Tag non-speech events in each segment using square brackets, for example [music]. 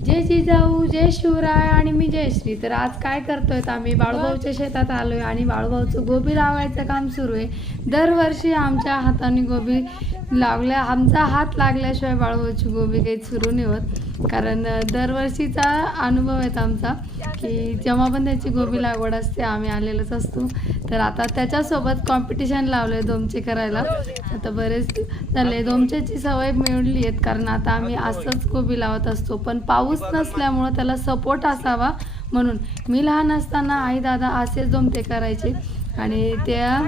जय जिजाऊ जय शिवराय आणि मी जयश्री तर आज काय करतोय आम्ही? बाळूभाऊच्या शेतात आलोय आणि बाळूभाऊचं गोबी लावायचं काम सुरू आहे. दरवर्षी आमच्या हाताने गोबी लावल्या आमचा हात लागल्याशिवाय बाळूची गोबी काही सुरू नाही होत. कारण दरवर्षीचा अनुभव आहे आमचा की जेव्हा पण त्याची गोबी लागवड असते आम्ही आलेलोच असतो. तर आता त्याच्यासोबत कॉम्पिटिशन लावलंय दोमचे करायला. आता बरेच झाले. दोमच्याची सवय मिळली आहेत. कारण आता आम्ही असंच गोबी लावत असतो. पण पाऊस नसल्यामुळं त्याला सपोर्ट असावा म्हणून मी लहान असताना आई दादा असेच दोमते करायचे. आणि त्या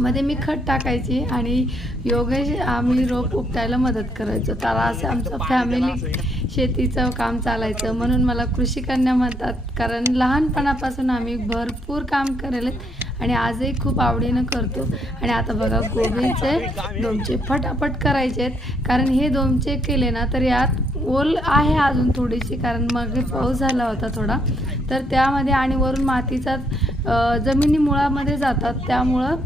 मध्ये मी खत टाकायची आणि योगेश आम्ही रोप उपटायला मदत करायचो. त्याला असं आमचं फॅमिली शेतीचं काम चालायचं म्हणून मला कृषी कन्या म्हणतात. कारण लहानपणापासून आम्ही भरपूर काम करेल आणि आजही खूप आवडीनं करतो. आणि आता बघा गोबीचे दोमचे फटाफट करायचे आहेत. कारण हे दोमचे केले ना तर यात ओल आहे अजून थोडीशी कारण मग पाऊस झाला होता थोडा. तर त्यामध्ये आणि वरून मातीचा जमिनी मुळामध्ये जातात. त्यामुळं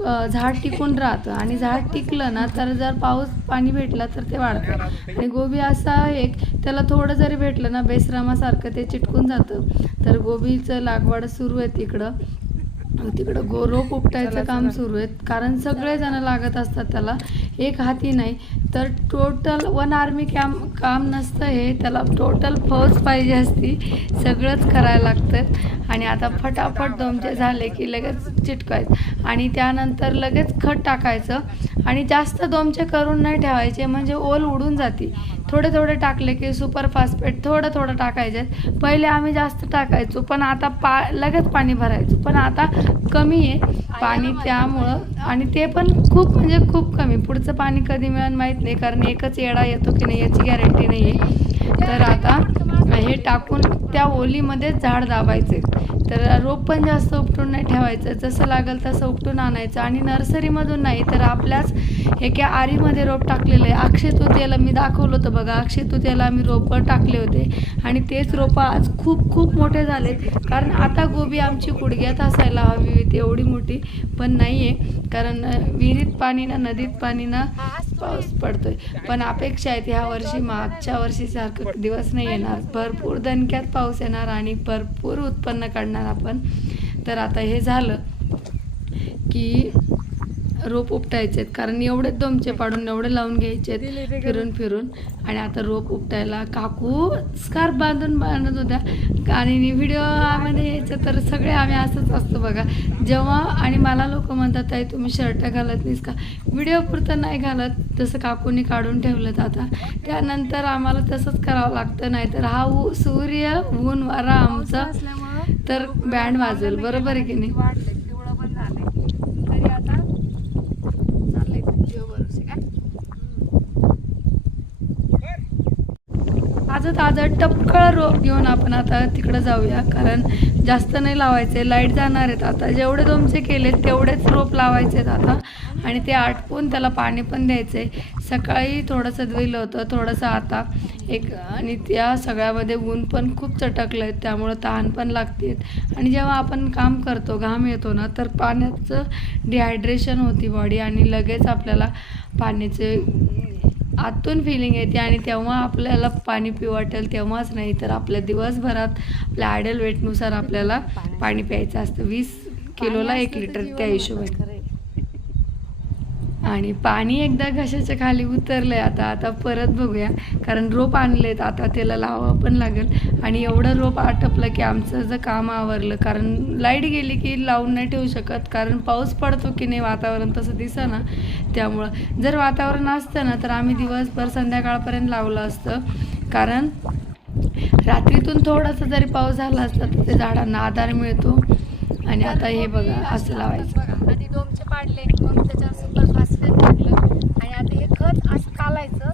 झाड टिकून राहतं. आणि झाड टिकलं ना तर जर पाऊस पाणी भेटला तर ते वाढतं. आणि गोबी असा एक त्याला थोडं जरी भेटलं ना बेसरामासारखं ते चिटकून जातं. तर गोबीचं लागवड सुरू आहे तिकडं. तिकडं रोप उपटायचं काम सुरू आहे कारण सगळेजण लागत असतात त्याला. एक हाती नाही. तर टोटल वन आर्मी कॅम काम नसतं हे. त्याला टोटल फौज पाहिजे असती. सगळंच करायला लागतं. आणि आता फटाफट दोमचे झाले की लगेच चिटकायचं आणि त्यानंतर लगेच खत टाकायचं. आणि जास्त दोमचे करून नाही ठेवायचे म्हणजे ओल उडून जाते. थोडे थोडे टाकले की सुपर फास्फेट थोडं थोडं टाकायचे. पहिले आम्ही जास्त टाकायचो पण आता पा लगेच पाणी भरायचो. पण आता कमी आहे पाणी त्यामुळं. आणि ते पण खूप म्हणजे खूप कमी. पुढचं पाणी कधी मिळेल माहीत नाही कारण एकच येडा येतो की नाही याची गॅरंटी नाही आहे तर आता हे टाकून त्या ओलीमध्ये झाड दाबायचे. तर रोप पण जास्त उपटून नाही ठेवायचं. जसं लागेल तसं उपटून आणायचं. आणि नर्सरीमधून नाही तर आपल्याच हे क्या आरीमध्ये रोप टाकलेलं आहे. अक्षयतृतीयाला मी दाखवलं होतं बघा. अक्षयतृतीयाला आम्ही रोपं टाकले होते. आणि तेच रोपं आज खूप खूप मोठे झालेत. कारण आता गोबी आमची गुडघ्यात असायला हवी होती. एवढी मोठी पण नाही आहे कारण विहिरीत पाणी ना नदीत पाणी ना पाऊस पडतोय. पण अपेक्षा आहेत ह्या वर्षी मागच्या वर्षीसारखं दिवस नाही येणार. भरपूर दणक्यात पाऊस येणार आणि भरपूर उत्पन्न काढणार आपण. तर आता हे झालं की रोप उपटायचे आहेत. कारण एवढेच दोमचे पाडून एवढे लावून घ्यायचे आहेत फिरून फिरून. आणि आता रोप उपटायला काकू स्कार्फ बांधून बांधत होत्या. आणि व्हिडिओमध्ये यायचं तर सगळे आम्ही असंच असतो बघा. जेव्हा आणि मला लोक म्हणतात ताई तुम्ही शर्ट घालत नाहीस का? व्हिडिओ पुरतं नाही घालत. जसं काकूनी काढून ठेवलं आता. त्यानंतर आम्हाला तसंच करावं लागतं नाहीतर हा ऊ सूर्य ऊन वारा आमचा तर बँड वाजेल बरोबर आहे की नाही वाढलंय पिवळं पण झालंय तरी आता चाललंय देव भरोसे काय आजच ताजं टपकळ रोप घेऊन आपण आता तिकडं जाऊया. कारण जास्त नाही लावायचे लाइट जाणार आहेत आता. जेवढे तुमचे केले तेवढेच रोप लावायचे आहेत आता. आणि ते आटपून त्याला पाणी पण द्यायचे. सकाळी थोडंसं दिलं होतं थोडंसं आता. एक आणि त्या सगळ्यामध्ये ऊन पण खूप चटकलं आहे त्यामुळं तहान पण लागते आणि जेव्हा आपण काम करतो घाम येतो ना तर पाण्याचं डिहायड्रेशन होती बॉडी आणि लगेच आपल्याला पाण्याचे आतून फिलिंग येते आणि तेव्हा आपल्याला पाणी पिऊ वाटेल तेव्हाच नाही तर आपल्या दिवसभरात आपल्या आयडल वेटनुसार आपल्याला पाणी प्यायचं असतं. वीस किलोला एक लिटर त्या हिशोबाने. आणि पाणी एकदा घशाच्या खाली उतरलं आहे आता आता परत बघूया. कारण रोप आणलेत आता त्याला लावावं पण लागेल. आणि एवढं रोप आटपलं की आमचं जर काम आवरलं कारण लाइट गेली की लावून नाही ठेवू शकत. कारण पाऊस पडतो की नाही वातावरण तसं दिसं ना त्यामुळं जर वातावरण असतं ना तर आम्ही दिवसभर संध्याकाळपर्यंत लावलं असतं. कारण रात्रीतून थोडासा जरी पाऊस झाला असता तर ते झाडांना आधार मिळतो. आणि आता हे बघा असं लावायचं. बघा आधी डोमचे पाडले त्याच्यावर सुपर फास्फेट टाकलं आणि आता हे खत असं कालायचं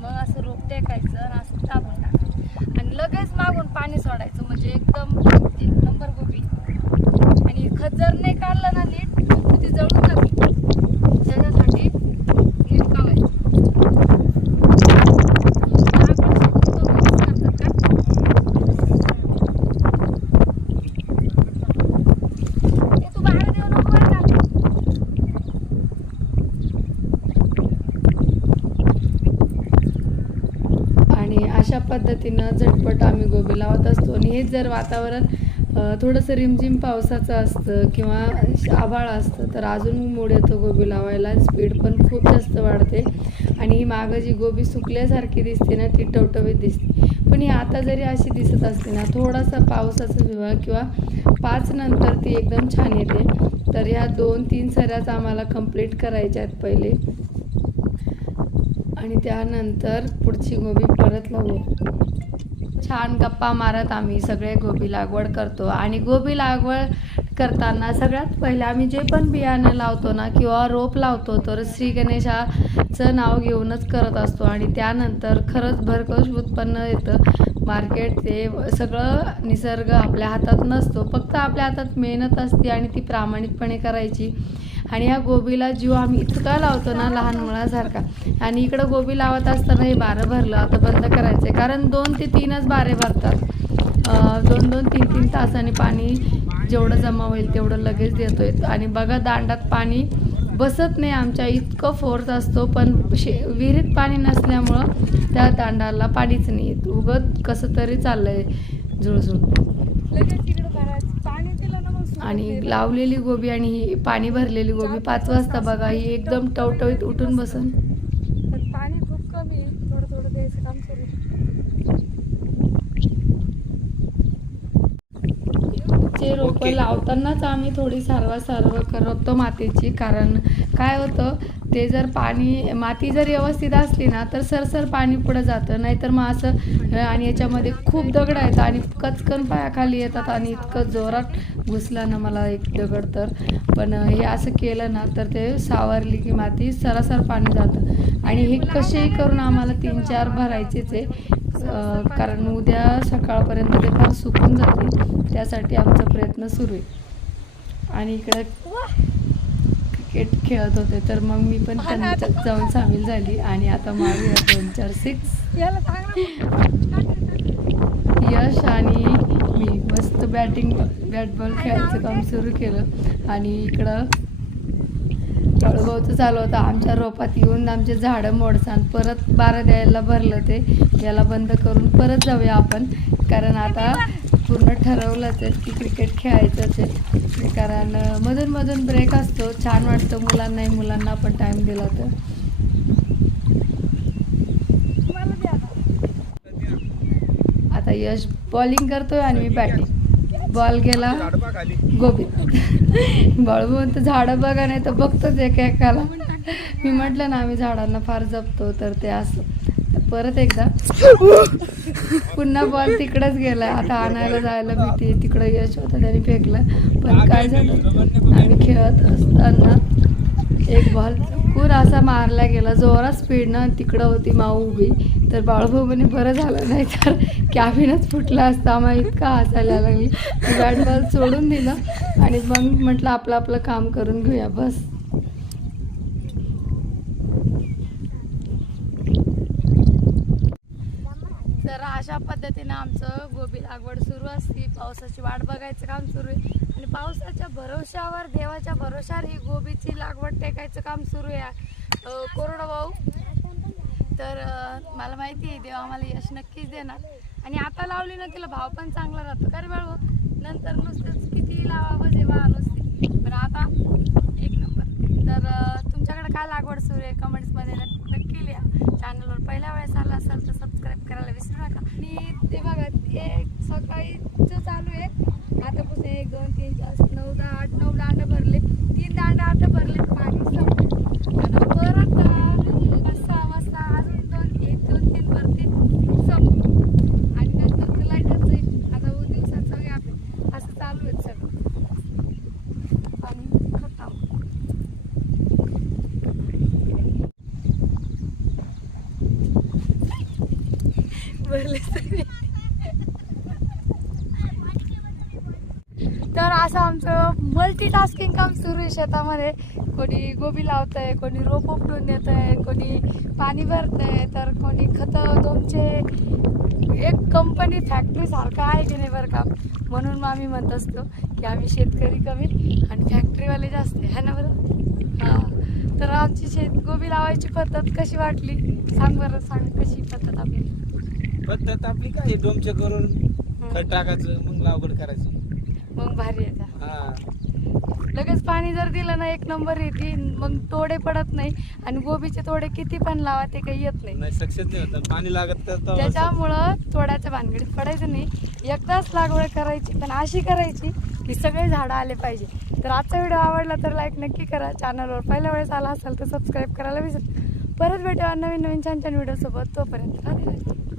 मग असं रोप टेकायचं आणि असं टाकून टाकायचं आणि लगेच मागून पाणी सोडायचं म्हणजे एकदम एक नंबर गोबी आणि खत जर नाही काढलं ना नीट तर ती जळून जाते त्याच्यासाठी नीट काढायचं अशा पद्धतीनं झटपट आम्ही गोबी लावत असतो. आणि हेच जर वातावरण थोडंसं रिमझिम पावसाचं असतं किंवा आभाळ असतं तर अजून मूड येतो गोबी लावायला. स्पीड पण खूप जास्त वाढते. आणि ही मागं जी गोबी सुकल्यासारखी दिसते ना ती टवटवीत दिसते. पण ही आता जरी अशी दिसत असते ना थोडासा पावसाचा विभाग किंवा पाच नंतर ती एकदम छान येते. तर ह्या दोन तीन सऱ्याच आम्हाला कंप्लीट करायच्या आहेत पहिले. आणि त्यानंतर पुढची गोबी परत लावू. छान गप्पा मारत आम्ही सगळे गोबी लागवड करतो. आणि गोबी लागवड करताना सगळ्यात पहिले आम्ही जे पण बियाणं लावतो ना किंवा रोप लावतो तर श्री गणेशाचं नाव घेऊनच करत असतो. आणि त्यानंतर खरंच भरघोस उत्पन्न येतं. मार्केट ते सगळं निसर्ग आपल्या हातात नसतो. फक्त आपल्या हातात मेहनत असते आणि ती प्रामाणिकपणे करायची. आणि ह्या गोबीला जीव आम्ही इतका लावतो ना लहान मुलासारखा. आणि इकडं गोबी लावत असताना हे बारं भरलं आता बंद करायचं आहे कारण दोन ते तीनच बारे भरतात. दोन दोन तीन तीन तासाने पाणी जेवढं जमा होईल तेवढं लगेच देतोय. आणि बघा दांडात पाणी बसत नाही आमच्या इतकं फोर्स असतो. पण शे विहिरीत पाणी नसल्यामुळं त्या दांडाला पाणीच नाही येत उगत कसं तरी चाललंय जुळजुळ लगेच इकडे भरायचं पाणी दिलं ना मग सुकून आणि. लावलेली गोबी आणि ही पाणी भरलेली गोबी पाच वाजता बघा ही एकदम टवटवीत उठून बसन पण पाणी खूप कमी आहे. थोडं थोडं द्यायचं काम सुरू आहे. चे रोपं ओके. लावतानाच आम्ही थोडी सारवा सारव करतो मातीची कारण काय होतं ते जर पाणी माती जर व्यवस्थित असली ना तर सरसर पाणी पुढं जातं. नाहीतर मग असं आणि याच्यामध्ये खूप दगड आहेत आणि कचकन पायाखाली येतात आणि इतकं जोरात घुसला ना मला एक दगड तर. पण हे असं केलं ना तर ते सावरली की माती सरासर पाणी जातं. आणि हे कसेही करून आम्हाला तीन चार भरायचेच आहे. कारण उद्या सकाळपर्यंत ते फार सुकून जाते त्यासाठी आमचा प्रयत्न सुरू आहे. आणि इकडं क्रिकेट खेळत होते तर मग मी पण त्यांच्यात जाऊन सामील झाली आणि आता मारूया दोन चार सिक्स यश आणि मी मस्त बॅटिंग बॅट बॉल खेळायचं काम सुरू केलं. आणि इकडं तळगावचं चालू होतं. आमच्या रोपात येऊन आमचे झाडं मोडसान परत बारा द्यायला भरलं ते. याला बंद करून परत जाऊया आपण. कारण आता पूर्ण ठरवलंच आहे की क्रिकेट खेळायचंच आहे. कारण मधून मधून ब्रेक असतो. छान वाटतं मुलांनाही मुलांना पण टाईम दिला तर. आता. यश बॉलिंग करतोय आणि मी बॅटिंग बॉल गेला. गोबीत बाळू म्हणतो झाडं बघा नाही तर बघतोच एकेकाला. मी म्हटलं ना आम्ही झाडांना फार जपतो. तर ते असं. तर परत एकदा. पुन्हा बॉल तिकडंच गेलाय आता आणायला जायला भीती तिकडं यश होतं त्याने फेकलं. पण काय झालं? आम्ही खेळत असताना एक बॉल चुकून असा मारला गेला? जोरात स्पीडनं तिकडं होती माऊ उभी. तर बाळूभाऊ म्हणे बरं झालं नाही तर कॅबिनच फुटला असता. आम्हाला इतका हसायला लागली. बॅट बॉल सोडून दिलं आणि मग म्हटलं आपलं आपलं काम करून घेऊया. बस. तर अशा पद्धतीनं आमचं गोबी लागवड सुरू असते. पावसाची वाट बघायचं काम सुरू आहे. आणि पावसाच्या भरोशावर देवाच्या भरोशावर ही गोबीची लागवड टेकायचं काम सुरू आहे. अं, भाऊ तर मला माहिती आहे देव आम्हाला यश नक्कीच देणार. आणि आता लावली ना तिला भाव पण चांगला राहतो. का रे बाळू हो. नंतर नुसतंच किती लावावं जेव्हा नुसते पण आता एक नंबर. तर तुमच्याकडे काय लागवड सुरू आहे? कमेंट्समध्ये नक्की लिहा चॅनलवर पहिल्या वेळेस आला असाल तर सबस्क्राईब करायला विसरू नका. आणि ते बघा एक सकाळीचं चालू आहे. आतापासून एक दोन तीन चार नऊ दहा आठ नऊ दांड भरले. तीन दांड आता भरले. पाणी संपलं आता परत अं, पाच सहा वाजता अजून दोन एक दोन तीन भरतील संपलं आणि नंतर ते लाईटच जाईल आता दिवसाचं गॅप असं चालू आहे सगळं आणि खतम भरले [laughs] तर असं आमचं मल्टीटास्किंग काम सुरू आहे शेतामध्ये. कोणी गोबी लावत आहे कोणी रोप उपटून देत आहे कोणी पाणी भरत आहे तर कोणी खतं तुमचे एक कंपनी फॅक्टरीसारखं आहे की नाही बरं का? म्हणून मग आम्ही म्हणत असतो की आम्ही शेतकरी कमी आणि फॅक्टरीवाले जास्त आहे ना बरं? हां. तर आमची शेत गोबी लावायची पद्धत कशी वाटली? सांग बरं सांग कशी पद्धत आपली? पद्धत आपली काय आहे, डोमचं करून खत टाकायचं मग लागवड करायची. मग भारी येतात हा. लगेच पाणी जर दिलं ना एक नंबर येते मग तोडे पडत नाही. आणि गोबीचे तोडे किती पण लावा ते काही येत नाही. नाही सक्सेस नाही होत. पाणी लागत तर त्याच्यामुळं तोड्याच्या भानगडीत पडायचं नाही. एकदाच लागवड करायची पण अशी करायची की सगळे झाडं आले पाहिजे. तर आजचा व्हिडिओ आवडला तर लाईक नक्की करा. चॅनलवर पहिल्या वेळेस आला असेल तर सबस्क्राईब करायला विसर परत भेटूया नवीन नवीन छान छान व्हिडिओ सोबत. तोपर्यंत राधे राधे